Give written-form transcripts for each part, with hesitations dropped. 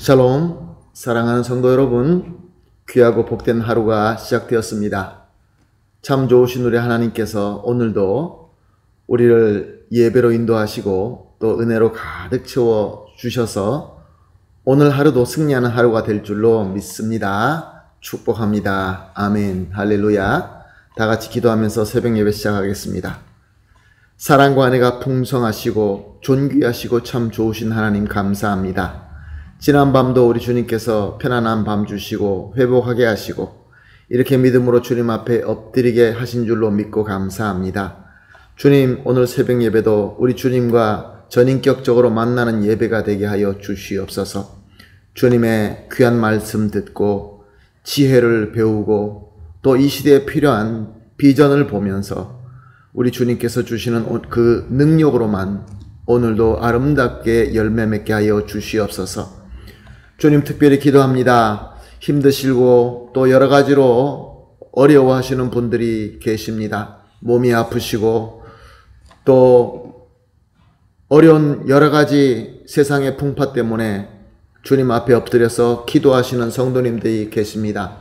샬롬, 사랑하는 성도 여러분, 귀하고 복된 하루가 시작되었습니다. 참 좋으신 우리 하나님께서 오늘도 우리를 예배로 인도하시고 또 은혜로 가득 채워 주셔서 오늘 하루도 승리하는 하루가 될 줄로 믿습니다. 축복합니다. 아멘. 할렐루야. 다 같이 기도하면서 새벽 예배 시작하겠습니다. 사랑과 은혜가 풍성하시고 존귀하시고 참 좋으신 하나님 감사합니다. 지난 밤도 우리 주님께서 편안한 밤 주시고 회복하게 하시고 이렇게 믿음으로 주님 앞에 엎드리게 하신 줄로 믿고 감사합니다. 주님, 오늘 새벽 예배도 우리 주님과 전인격적으로 만나는 예배가 되게 하여 주시옵소서. 주님의 귀한 말씀 듣고 지혜를 배우고 또 이 시대에 필요한 비전을 보면서 우리 주님께서 주시는 그 능력으로만 오늘도 아름답게 열매 맺게 하여 주시옵소서. 주님, 특별히 기도합니다. 힘드시고 또 여러 가지로 어려워하시는 분들이 계십니다. 몸이 아프시고 또 어려운 여러 가지 세상의 풍파 때문에 주님 앞에 엎드려서 기도하시는 성도님들이 계십니다.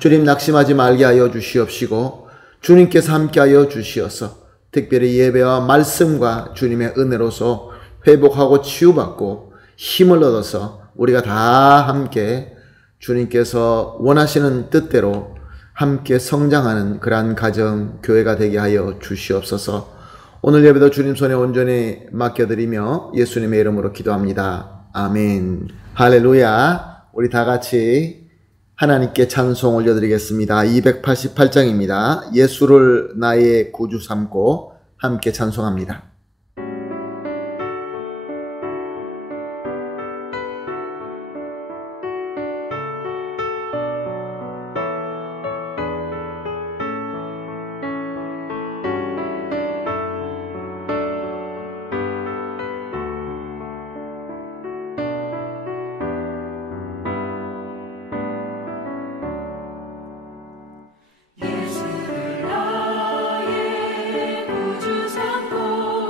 주님, 낙심하지 말게 하여 주시옵시고 주님께서 함께하여 주시어서 특별히 예배와 말씀과 주님의 은혜로서 회복하고 치유받고 힘을 얻어서 우리가 다 함께 주님께서 원하시는 뜻대로 함께 성장하는 그러한 가정, 교회가 되게 하여 주시옵소서. 오늘 예배도 주님 손에 온전히 맡겨드리며 예수님의 이름으로 기도합니다. 아멘. 할렐루야. 우리 다 같이 하나님께 찬송 올려드리겠습니다. 288장입니다. 예수를 나의 구주 삼고 함께 찬송합니다. 예수를 나의 구주 삼고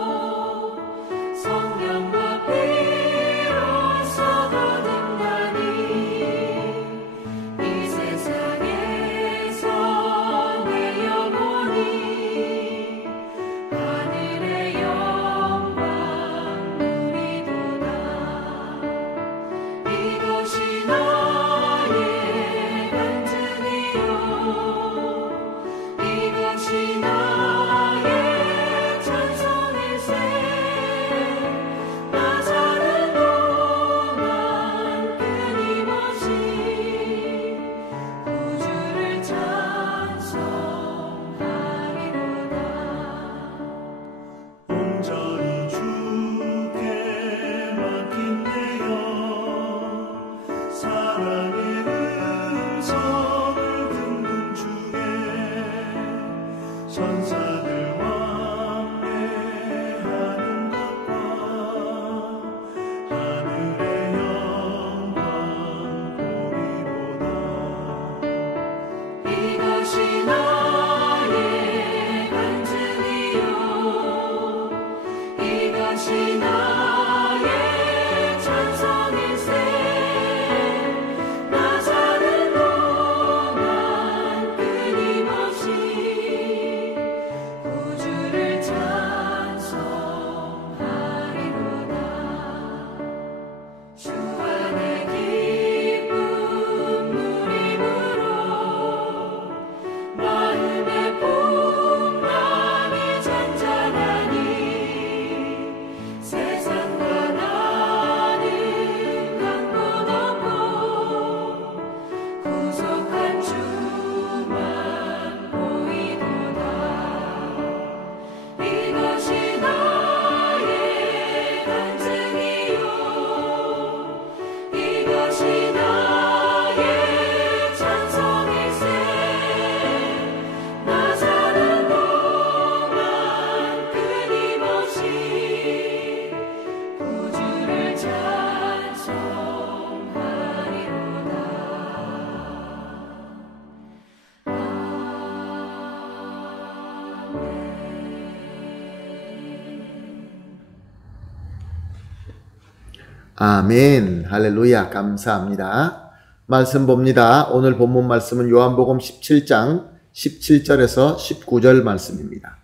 아멘. 할렐루야. 감사합니다. 말씀 봅니다. 오늘 본문 말씀은 요한복음 17장 17절에서 19절 말씀입니다.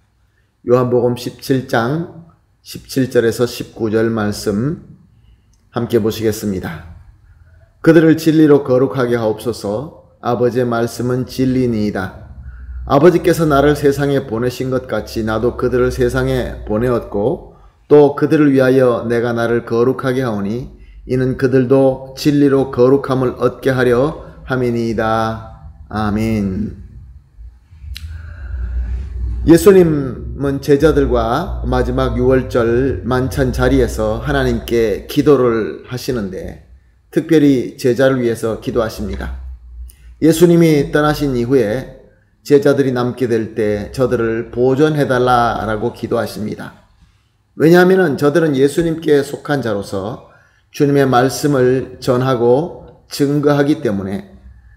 요한복음 17장 17절에서 19절 말씀 함께 보시겠습니다. 그들을 진리로 거룩하게 하옵소서. 아버지의 말씀은 진리니이다. 아버지께서 나를 세상에 보내신 것 같이 나도 그들을 세상에 보내었고 또 그들을 위하여 내가 나를 거룩하게 하오니 이는 그들도 진리로 거룩함을 얻게 하려 함이니이다. 아멘. 예수님은 제자들과 마지막 6월절 만찬 자리에서 하나님께 기도를 하시는데 특별히 제자를 위해서 기도하십니다. 예수님이 떠나신 이후에 제자들이 남게 될 때 저들을 보존해달라라고 기도하십니다. 왜냐하면 저들은 예수님께 속한 자로서 주님의 말씀을 전하고 증거하기 때문에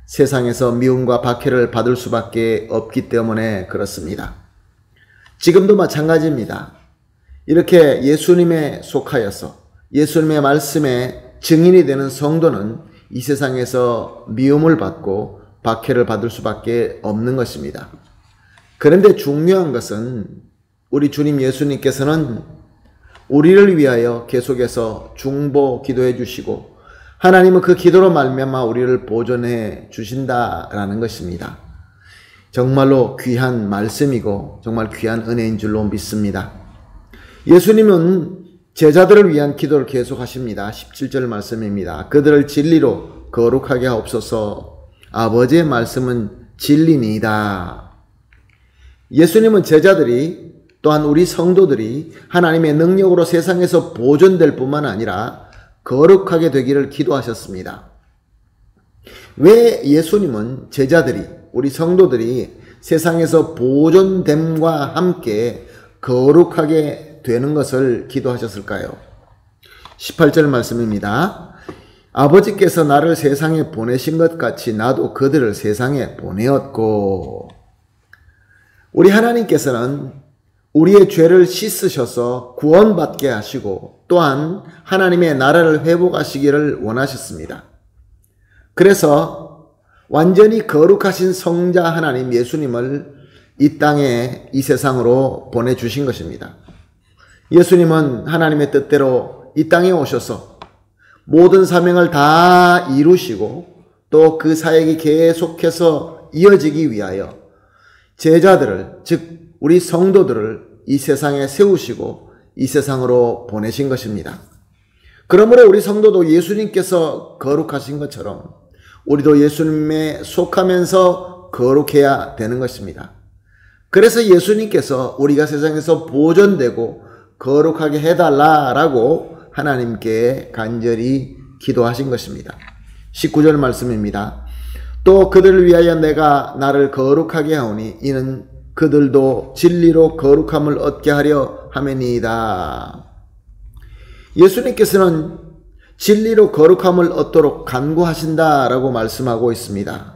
세상에서 미움과 박해를 받을 수밖에 없기 때문에 그렇습니다. 지금도 마찬가지입니다. 이렇게 예수님에 속하여서 예수님의 말씀에 증인이 되는 성도는 이 세상에서 미움을 받고 박해를 받을 수밖에 없는 것입니다. 그런데 중요한 것은 우리 주님 예수님께서는 우리를 위하여 계속해서 중보 기도해 주시고 하나님은 그 기도로 말미암아 우리를 보존해 주신다라는 것입니다. 정말로 귀한 말씀이고 정말 귀한 은혜인 줄로 믿습니다. 예수님은 제자들을 위한 기도를 계속하십니다. 17절 말씀입니다. 그들을 진리로 거룩하게 하옵소서. 아버지의 말씀은 진리니이다. 예수님은 제자들이 또한 우리 성도들이 하나님의 능력으로 세상에서 보존될 뿐만 아니라 거룩하게 되기를 기도하셨습니다. 왜 예수님은 제자들이 우리 성도들이 세상에서 보존됨과 함께 거룩하게 되는 것을 기도하셨을까요? 18절 말씀입니다. 아버지께서 나를 세상에 보내신 것 같이 나도 그들을 세상에 보내었고. 우리 하나님께서는 우리의 죄를 씻으셔서 구원받게 하시고 또한 하나님의 나라를 회복하시기를 원하셨습니다. 그래서 완전히 거룩하신 성자 하나님 예수님을 이 땅에 이 세상으로 보내주신 것입니다. 예수님은 하나님의 뜻대로 이 땅에 오셔서 모든 사명을 다 이루시고 또 그 사역이 계속해서 이어지기 위하여 제자들을 즉 우리 성도들을 이 세상에 세우시고 이 세상으로 보내신 것입니다. 그러므로 우리 성도도 예수님께서 거룩하신 것처럼 우리도 예수님에 속하면서 거룩해야 되는 것입니다. 그래서 예수님께서 우리가 세상에서 보존되고 거룩하게 해달라라고 하나님께 간절히 기도하신 것입니다. 19절 말씀입니다. 또 그들을 위하여 내가 나를 거룩하게 하오니 이는 그들도 진리로 거룩함을 얻게 하려 함이니이다. 예수님께서는 진리로 거룩함을 얻도록 간구하신다라고 말씀하고 있습니다.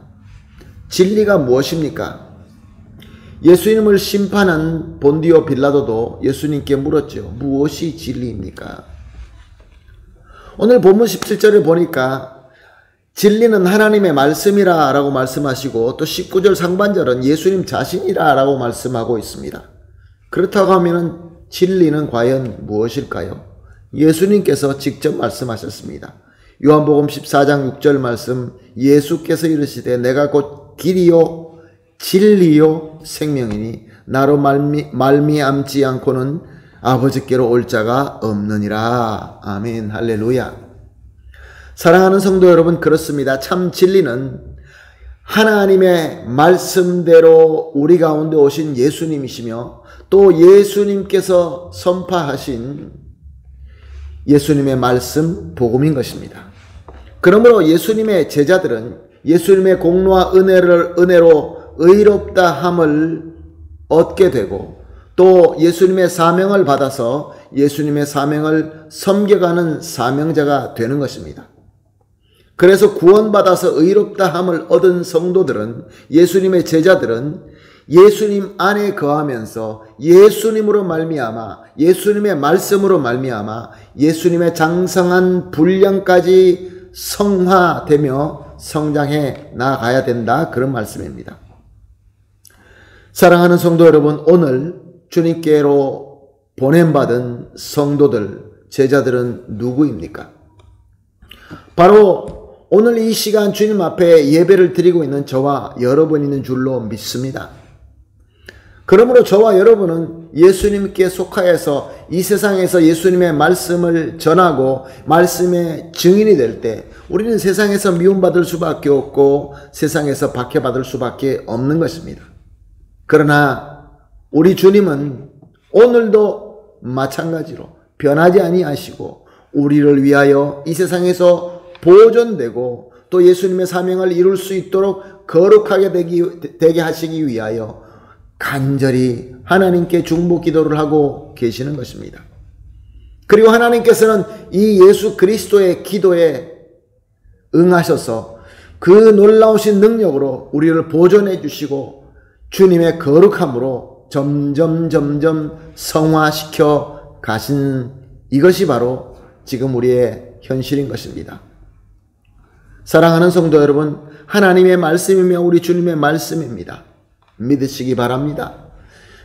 진리가 무엇입니까? 예수님을 심판한 본디오 빌라도도 예수님께 물었죠. 무엇이 진리입니까? 오늘 본문 17절을 보니까 진리는 하나님의 말씀이라 라고 말씀하시고 또 19절 상반절은 예수님 자신이라 라고 말씀하고 있습니다. 그렇다고 하면 진리는 과연 무엇일까요? 예수님께서 직접 말씀하셨습니다. 요한복음 14장 6절 말씀 예수께서 이르시되 내가 곧 길이요 진리요 생명이니 나로 말미암지 않고는 아버지께로 올 자가 없느니라. 아멘. 할렐루야. 사랑하는 성도 여러분, 그렇습니다. 참 진리는 하나님의 말씀대로 우리 가운데 오신 예수님이시며 또 예수님께서 선포하신 예수님의 말씀, 복음인 것입니다. 그러므로 예수님의 제자들은 예수님의 공로와 은혜로 의롭다 함을 얻게 되고 또 예수님의 사명을 받아서 예수님의 사명을 섬겨가는 사명자가 되는 것입니다. 그래서 구원받아서 의롭다 함을 얻은 성도들은 예수님의 제자들은 예수님 안에 거하면서 예수님으로 말미암아, 예수님의 말씀으로 말미암아 예수님의 장성한 분량까지 성화되며 성장해 나가야 된다, 그런 말씀입니다. 사랑하는 성도 여러분, 오늘 주님께로 보냄받은 성도들, 제자들은 누구입니까? 바로 오늘 이 시간 주님 앞에 예배를 드리고 있는 저와 여러분 있는 줄로 믿습니다. 그러므로 저와 여러분은 예수님께 속하여서 이 세상에서 예수님의 말씀을 전하고 말씀의 증인이 될 때 우리는 세상에서 미움받을 수밖에 없고 세상에서 박해받을 수밖에 없는 것입니다. 그러나 우리 주님은 오늘도 마찬가지로 변하지 아니하시고 우리를 위하여 이 세상에서 보존되고 또 예수님의 사명을 이룰 수 있도록 거룩하게 되게 하시기 위하여 간절히 하나님께 중보 기도를 하고 계시는 것입니다. 그리고 하나님께서는 이 예수 그리스도의 기도에 응하셔서 그 놀라우신 능력으로 우리를 보존해 주시고 주님의 거룩함으로 점점 성화시켜 가신, 이것이 바로 지금 우리의 현실인 것입니다. 사랑하는 성도 여러분, 하나님의 말씀이며 우리 주님의 말씀입니다. 믿으시기 바랍니다.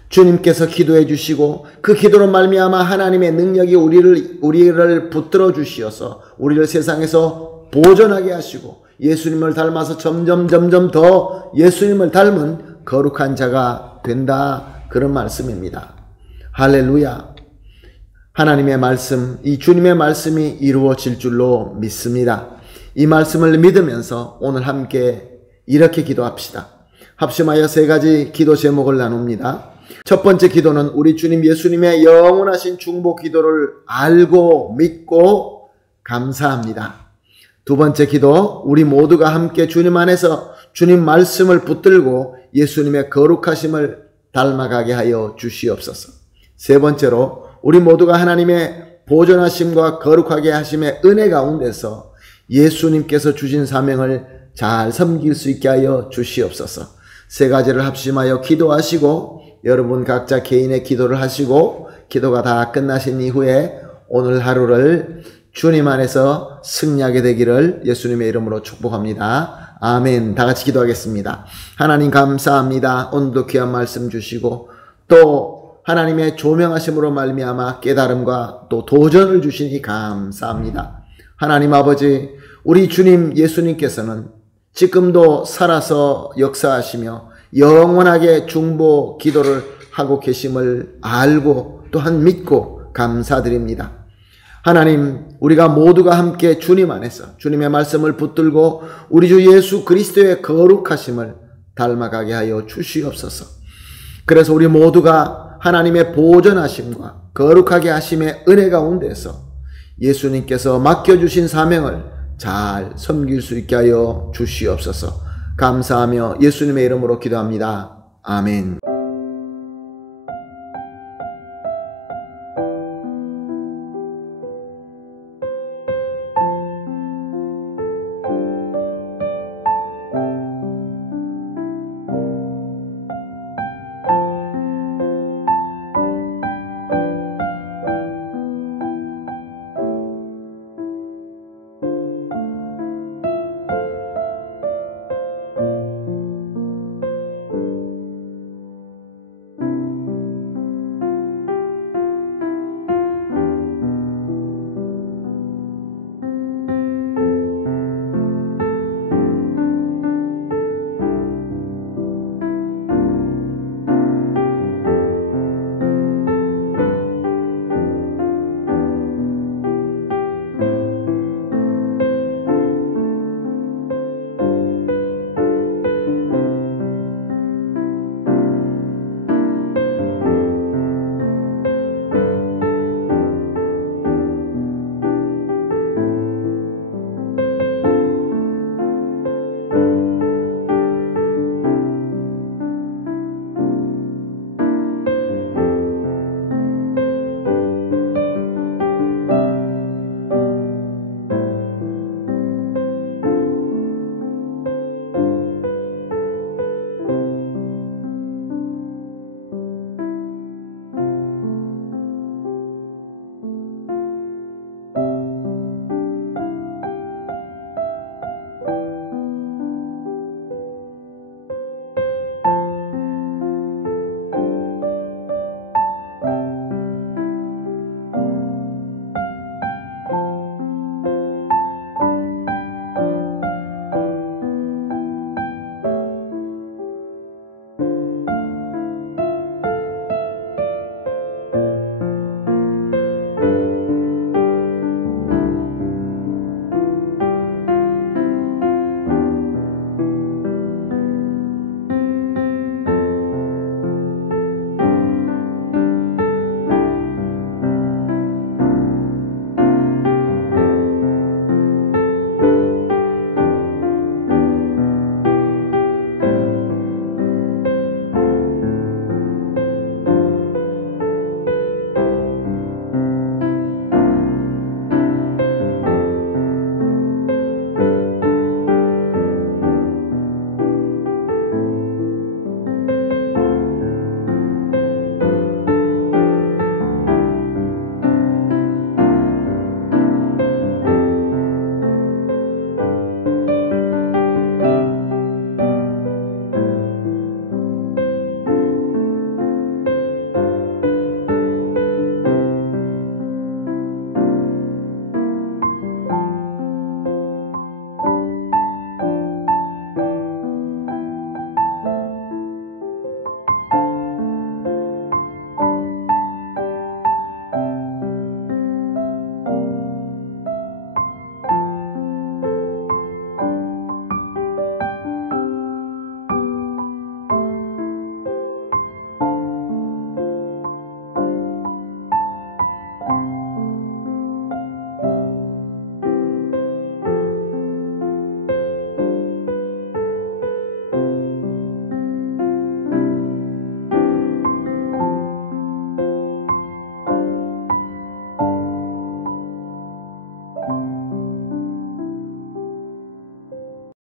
주님께서 기도해 주시고 그 기도로 말미암아 하나님의 능력이 우리를 붙들어 주시어서 우리를 세상에서 보존하게 하시고 예수님을 닮아서 점점 더 예수님을 닮은 거룩한 자가 된다, 그런 말씀입니다. 할렐루야. 하나님의 말씀, 이 주님의 말씀이 이루어질 줄로 믿습니다. 이 말씀을 믿으면서 오늘 함께 이렇게 기도합시다. 합심하여 세 가지 기도 제목을 나눕니다. 첫 번째 기도는 우리 주님 예수님의 영원하신 중보 기도를 알고 믿고 감사합니다. 두 번째 기도, 우리 모두가 함께 주님 안에서 주님 말씀을 붙들고 예수님의 거룩하심을 닮아가게 하여 주시옵소서. 세 번째로 우리 모두가 하나님의 보존하심과 거룩하게 하심의 은혜 가운데서 예수님께서 주신 사명을 잘 섬길 수 있게 하여 주시옵소서. 세 가지를 합심하여 기도하시고 여러분 각자 개인의 기도를 하시고 기도가 다 끝나신 이후에 오늘 하루를 주님 안에서 승리하게 되기를 예수님의 이름으로 축복합니다. 아멘. 다 같이 기도하겠습니다. 하나님 감사합니다. 오늘도 귀한 말씀 주시고 또 하나님의 조명하심으로 말미암아 깨달음과 또 도전을 주시니 감사합니다. 하나님 아버지, 우리 주님 예수님께서는 지금도 살아서 역사하시며 영원하게 중보 기도를 하고 계심을 알고 또한 믿고 감사드립니다. 하나님, 우리가 모두가 함께 주님 안에서 주님의 말씀을 붙들고 우리 주 예수 그리스도의 거룩하심을 닮아가게 하여 주시옵소서. 그래서 우리 모두가 하나님의 보존하심과 거룩하게 하심의 은혜 가운데서 예수님께서 맡겨주신 사명을 잘 섬길 수 있게 하여 주시옵소서. 감사하며 예수님의 이름으로 기도합니다. 아멘.